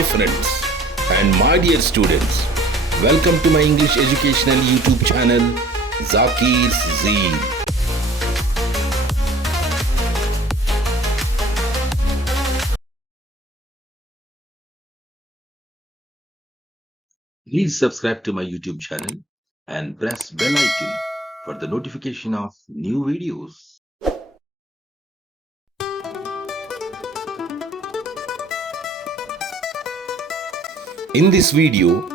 Hi friends and my dear students, welcome to my English educational YouTube channel Zakir's Zee. Please subscribe to my YouTube channel and press bell icon for the notification of new videos. In this video,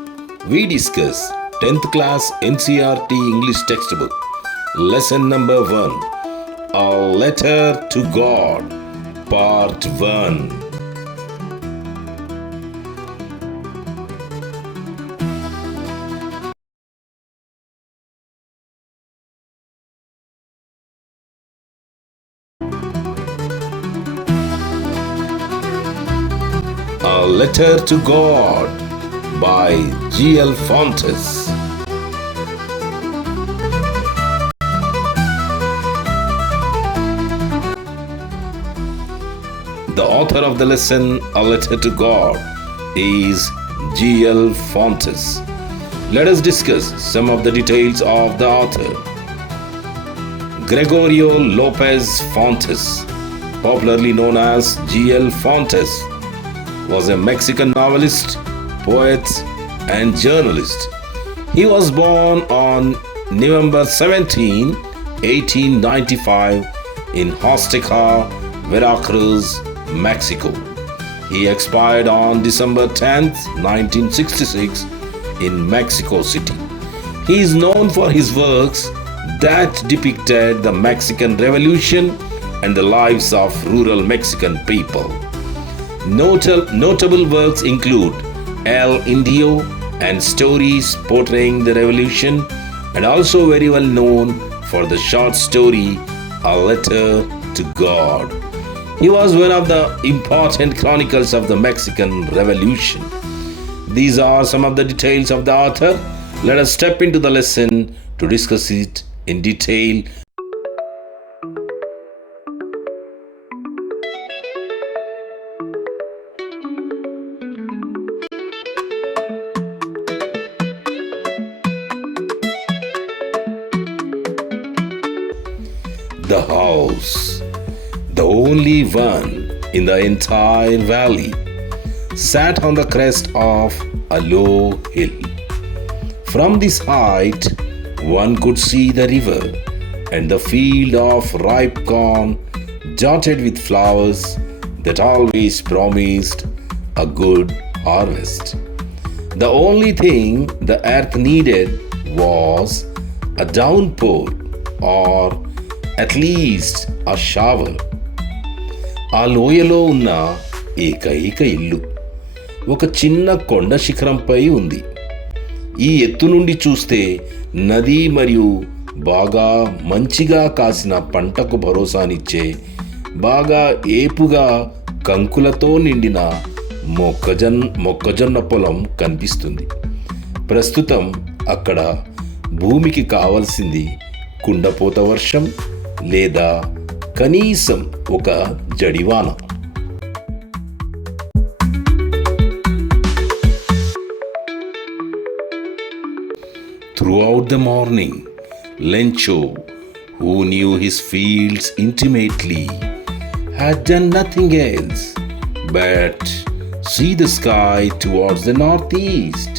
we discuss 10th class NCERT English textbook, lesson number 1, A Letter to God, part 1. A Letter to God by G.L. Fontes. The author of the lesson A Letter to God is G.L. Fontes. Let us discuss some of the details of the author. Gregorio Lopez Fontes, popularly known as G.L. Fontes, was a Mexican novelist, poet, and journalist. He was born on November 17, 1895 in Huasteca, Veracruz, Mexico. He expired on December 10, 1966 in Mexico City. He is known for his works that depicted the Mexican Revolution and the lives of rural Mexican people. Notable works include El Indio and stories portraying the revolution, and also very well known for the short story A Letter to God. He was one of the important chronicles of the Mexican Revolution. These are some of the details of the author. Let us step into the lesson to discuss it in detail. The house, the only one in the entire valley, sat on the crest of a low hill. From this height, one could see the river and the field of ripe corn dotted with flowers that always promised a good harvest. The only thing the earth needed was a downpour, or at least a shower. ఆ లోయలో ఉన్న ఏకైక ఇల్లు ఒక చిన్న కొండ శిఖరంపై ఉంది. ఈ ఎత్తు నుండి చూస్తే నది మరియు బాగా మంచిగా కాసిన పంటకు భరోసానిచ్చే బాగా ఏపుగా కంకులతో నిండిన మొక్కజొన్న పొలం కనిపిస్తుంది. ప్రస్తుతం అక్కడ భూమికి కావలసింది కుండపోత వర్షం లేదా కనీసం ఒక జడివాన. Throughout the morning, Lencho, who knew his fields intimately, had done nothing else but see the sky towards the northeast.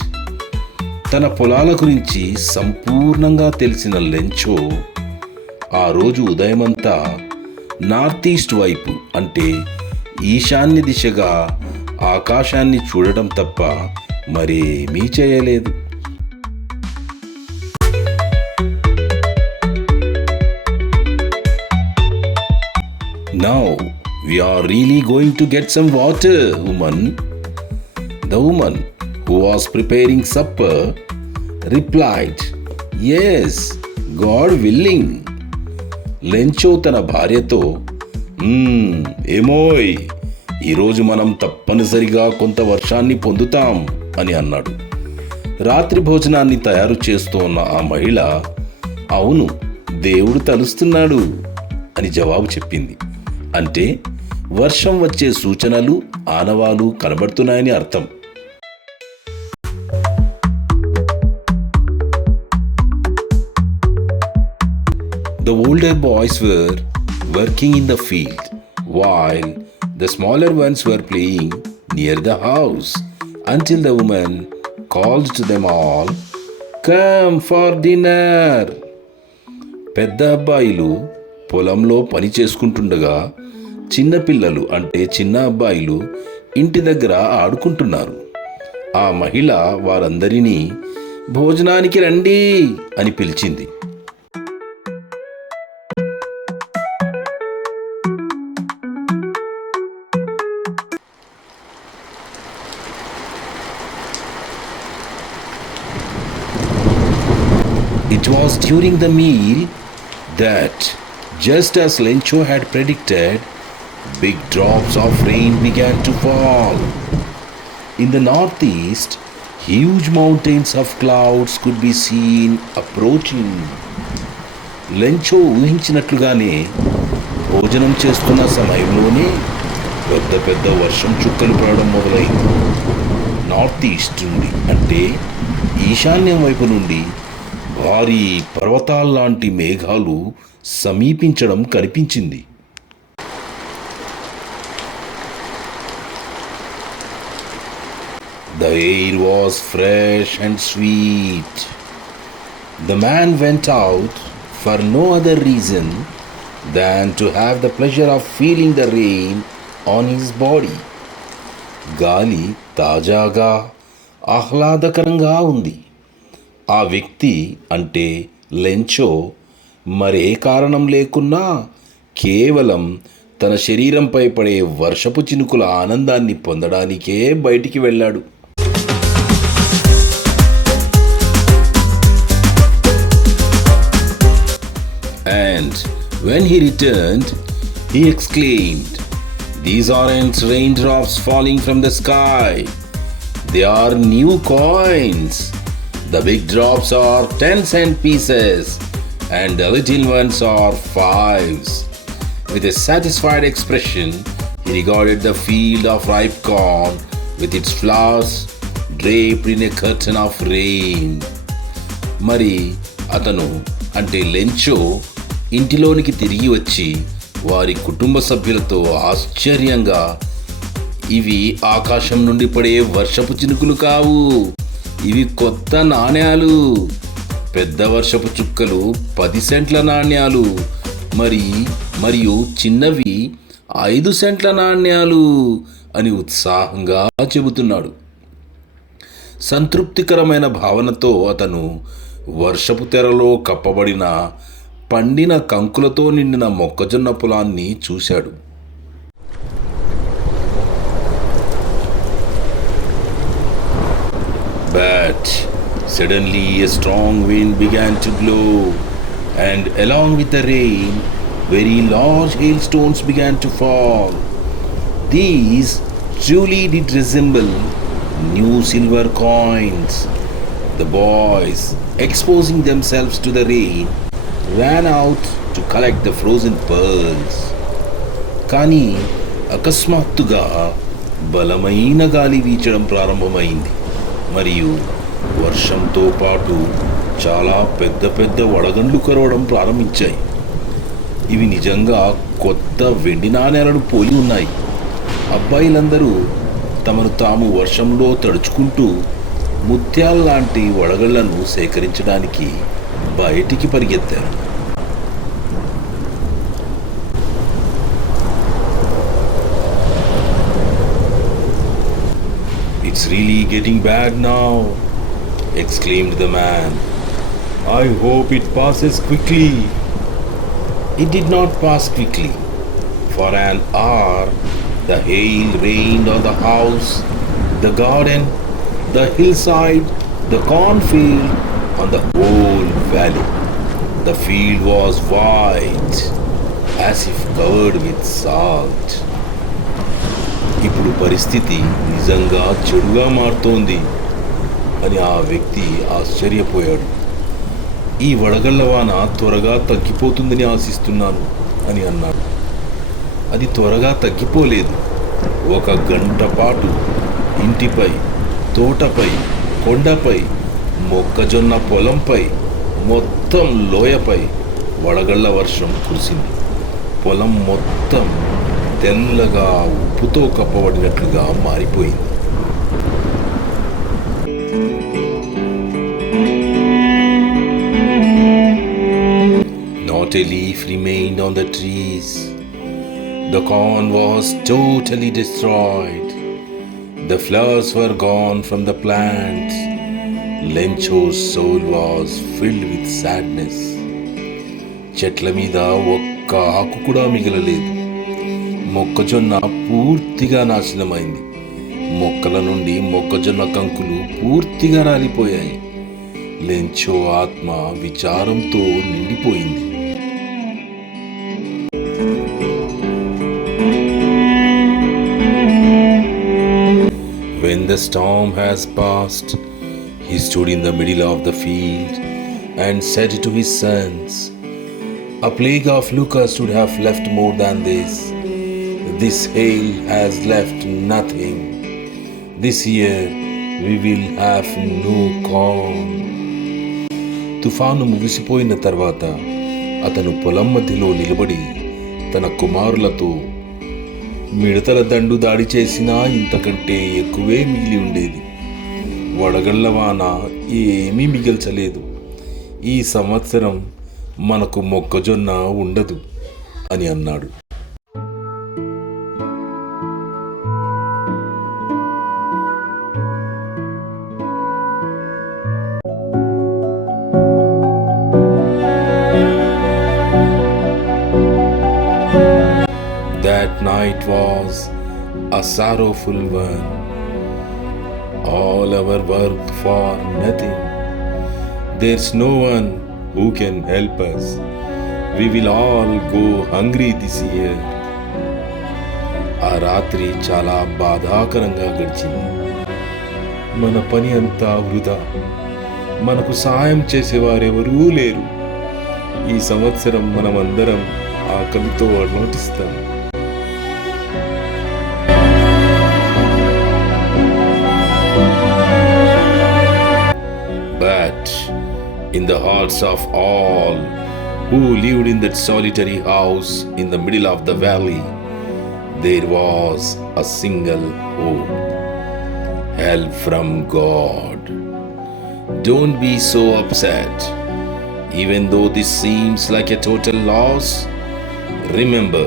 తన పొలాల గురించి సంపూర్ణంగా తెలిసిన లెంచో ఆ రోజు ఉదయమంతా నార్త్ ఈస్ట్ వైపు, అంటే ఈశాన్య దిశగా ఆకాశాన్ని చూడటం తప్ప మరేమీ చేయలేదు. Now we are really going to get some water, woman. The woman, who was preparing supper, replied, Yes, God willing. Lencho తన భార్యతో, ఏమోయ్, ఈరోజు మనం తప్పనిసరిగా కొంత వర్షాన్ని పొందుతాం అని అన్నాడు. రాత్రి భోజనాన్ని తయారు చేస్తూ ఉన్న ఆ మహిళ, అవును, దేవుడు తలుస్తున్నాడు అని జవాబు చెప్పింది. అంటే వర్షం వచ్చే సూచనలు, ఆనవాలు కనబడుతున్నాయని అర్థం. The older boys were working in the field, while the smaller ones were playing near the house, until the woman called to them all, "Come for dinner." పెద్ద అబ్బాయిలు పొలంలో పని చేసుకుంటుండగా చిన్నపిల్లలు అంటే చిన్న అబ్బాయిలు ఇంటి దగ్గర ఆడుకుంటున్నారు. ఆ మహిళ వారందరినీ భోజనానికి రండి అని పిలిచింది. It was during the meal that, just as Lencho had predicted, big drops of rain began to fall. In the northeast, huge mountains of clouds could be seen approaching. Lencho ఊహించినట్లుగానే భోజనం చేస్తున్న సమయంలోనే పెద్ద పెద్ద వర్షం చుక్కలు పడడం మొదలైంది. నార్త్ ఈస్ట్ నుండి అంటే ఈశాన్యం వైపు నుండి భారీ పర్వతాల్లాంటి మేఘాలు సమీపించడం కనిపించింది. The air was fresh and sweet. The man went out for no other reason than to have the pleasure of feeling the rain on his body. గాలి తాజాగా ఆహ్లాదకరంగా ఉంది. ఆ వ్యక్తి అంటే లెంచో మరే కారణం లేకున్నా కేవలం తన శరీరంపై పడే వర్షపు చినుకుల ఆనందాన్ని పొందడానికే బయటికి వెళ్ళాడు. And when he returned, he exclaimed, "These aren't raindrops falling from the sky. They are new coins. The big drops are 10-cent pieces and the little ones are 5s." With a satisfied expression, he regarded the field of ripe corn with its flowers draped in a curtain of rain. మరి అతను అంటే లెంచో ఇంటిలోనికి తిరిగి వచ్చి వారి కుటుంబ సభ్యులతో ఆశ్చర్యంగా, "ఇవి ఆకాశం నుండి పడే వర్షపు చినుకులు కావు, ఇవి కొత్త నాణ్యాలు. పెద్ద వర్షపు చుక్కలు 10 సెంట్ల నాణ్యాలు, మరియు చిన్నవి 5 సెంట్ల నాణ్యాలు" అని ఉత్సాహంగా చెబుతున్నాడు. సంతృప్తికరమైన భావనతో అతను వర్షపు తెరలో కప్పబడిన పండిన కంకులతో నిండిన మొక్కజొన్న పొలాన్ని చూశాడు. But suddenly a strong wind began to blow, and along with the rain, very large hailstones began to fall. These truly did resemble new silver coins. The boys, exposing themselves to the rain, ran out to collect the frozen pearls. కానీ అకస్మాత్తుగా బలమైన గాలి వీచడం ప్రారంభమైంది మరియు వర్షంతో పాటు చాలా పెద్ద పెద్ద వడగండ్లు కురవడం ప్రారంభించాయి. ఇవి నిజంగా కొత్త వెండి నాణేలను పోలి ఉన్నాయి. అబ్బాయిలందరూ తమను తాము వర్షంలో తడుచుకుంటూ ముత్యాల్లాంటి వడగళ్లను సేకరించడానికి బయటికి పరిగెత్తారు. "It's really getting bad now," exclaimed the man. "I hope it passes quickly." It did not pass quickly. For an hour, the hail rained on the house, the garden, the hillside, the cornfield, on the whole valley. The field was white, as if covered with salt. ఇప్పుడు పరిస్థితి నిజంగా చెడుగా మారుతోంది అని ఆ వ్యక్తి ఆశ్చర్యపోయాడు. "ఈ వడగళ్లవాన త్వరగా తగ్గిపోతుందని ఆశిస్తున్నాను" అని అన్నాడు. అది త్వరగా తగ్గిపోలేదు. 1 గంట పాటు ఇంటిపై, తోటపై, కొండపై, మొక్కజొన్న పొలంపై, మొత్తం లోయపై వడగళ్ల వర్షం కురిసింది. పొలం మొత్తం తెల్లగా ఉప్పుతో కప్పబడినట్లుగా మారిపోయింది. Not a leaf remained on the trees. The corn was totally destroyed. The flowers were gone from the plants. Lencho's soul was filled with sadness. చెట్ల మీద ఒక్క ఆకు కూడా మిగలలేదు. మొక్కజొన్న పూర్తిగా నాశనమైంది. మొక్కల నుండి మొక్కజొన్న కంకులు పూర్తిగా రాలిపోయాయి. లెంచో ఆత్మ విచారంతో నిండిపోయింది. When the storm has passed, he stood in the middle of the field and said to his sons, "A plague of locusts would have left more than this. This hail has left nothing. This year we will have no corn." తుఫాను ముగిసిపోయిన తర్వాత అతను పొలం మధ్యలో నిలబడి తన కుమారులతో, మిడతల దండు దాడి చేసినా ఇంతకంటే ఎక్కువే మిగిలి ఉండేది. వడగళ్ల వాన ఏమీ మిగల్చలేదు. ఈ సంవత్సరం మనకు మొక్కజొన్న ఉండదు అని అన్నాడు. That night was a sorrowful one. All our work for nothing. There's no one who can help us. We will all go hungry this year. ఆ రాత్రి చాలా బాధాకరంగా గడిచింది. మన పని అంతా వృధా. మనకు సహాయం చేసేవారెవరూ లేరు. ఈ సంవత్సరం మనమందరం ఆకలితో అలమటిస్తాం. But in the hearts of all who lived in that solitary house in the middle of the valley, there was a single hope: help from God. Don't be so upset. Even though this seems like a total loss, remember,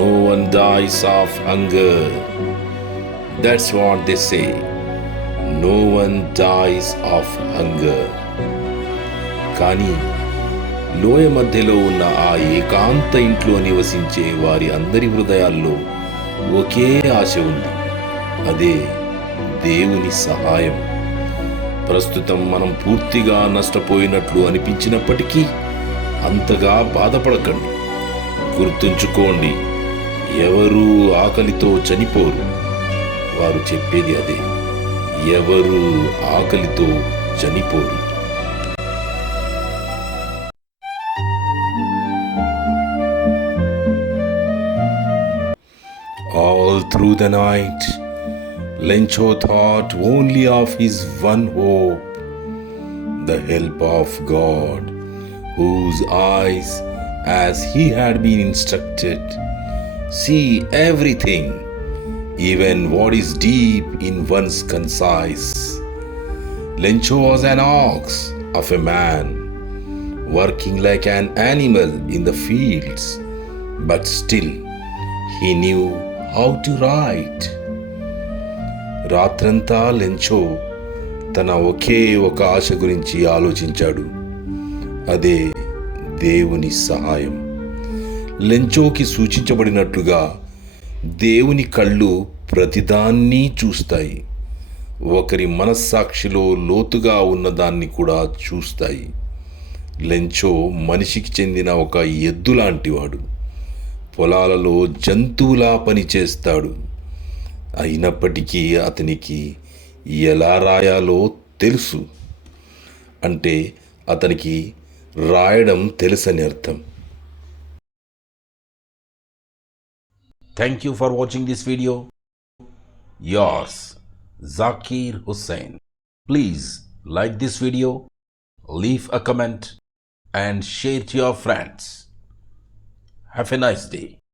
no one dies of hunger. That's what they say. No one dies of hunger. కానీ లోయ మధ్యలో ఉన్న ఆ ఏకాంత ఇంట్లో నివసించే వారి అందరి హృదయాల్లో ఒకే ఆశ ఉంది. అదే దేవుని సహాయం. ప్రస్తుతం మనం పూర్తిగా నష్టపోయినట్లు అనిపించినప్పటికీ అంతగా బాధపడకండి. గుర్తుంచుకోండి, ఎవరూ ఆకలితో చనిపోరు. వారు చెప్పేది అదే, ఎవరు ఆకలితో చనిపోరు. All through the night, Lencho thought only of his one hope, the help of God, whose eyes, as he had been instructed, see everything, even what is deep in one's conscience. Lencho was an ox of a man, working like an animal in the fields, but still he knew how to write. రాత్రంతా లెంచో తన ఒకే ఒక ఆశ గురించి ఆలోచించాడు. అదే దేవుని సహాయం. లెంచోకి సూచించబడినట్లుగా దేవుని కళ్ళు ప్రతిదాన్ని చూస్తాయి. ఒకరి మనస్సాక్షిలో లోతుగా ఉన్నదాన్ని కూడా చూస్తాయి. లెంచో మనిషికి చెందిన ఒక ఎద్దు లాంటివాడు. పొలాలలో జంతువులా పనిచేస్తాడు. అయినప్పటికీ అతనికి ఎలా రాయాలో తెలుసు. అంటే అతనికి రాయడం తెలుసని అర్థం. Thank you for watching this video. Yours, Zakir Hussain. Please like this video, leave a comment and share to your friends. Have a nice day.